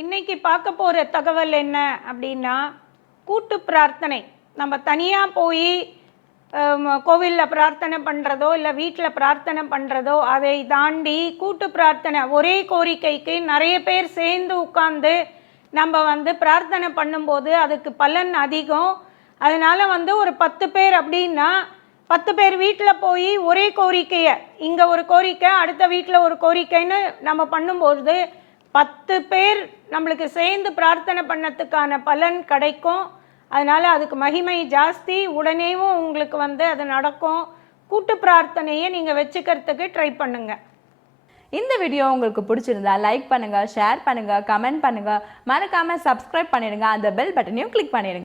இன்னைக்கு பார்க்க போகிற தகவல் என்ன அப்படின்னா கூட்டு பிரார்த்தனை. நம்ம தனியாக போய் கோவிலில் பிரார்த்தனை பண்ணுறதோ இல்லை வீட்டில் பிரார்த்தனை பண்ணுறதோ அதை தாண்டி கூட்டு பிரார்த்தனை ஒரே கோரிக்கைக்கு நிறைய பேர் சேர்ந்து உட்காந்து நம்ம வந்து பிரார்த்தனை பண்ணும்போது அதுக்கு பலன் அதிகம். அதனால் வந்து ஒரு பத்து பேர் அப்படின்னா பத்து பேர் வீட்டில் போய் ஒரே கோரிக்கையை இங்கே ஒரு கோரிக்கை அடுத்த வீட்டில் ஒரு கோரிக்கைன்னு நம்ம பண்ணும்போது பத்து பேர் நம்மளுக்கு சேர்ந்து பிரார்த்தனை பண்ணத்துக்கான பலன் கிடைக்கும். அதனால் அதுக்கு மகிமை ஜாஸ்தி. உடனேவும் உங்களுக்கு வந்து அது நடக்கும். கூட்டு பிரார்த்தனையை நீங்கள் வச்சுக்கிறதுக்கு ட்ரை பண்ணுங்கள் இந்த வீடியோ உங்களுக்கு பிடிச்சிருந்தா லைக் பண்ணுங்கள் ஷேர் பண்ணுங்கள் கமெண்ட் பண்ணுங்க. மறக்காமல் சப்ஸ்கிரைப் பண்ணிடுங்க. அந்த பெல் பட்டனையும் கிளிக் பண்ணிடுங்க.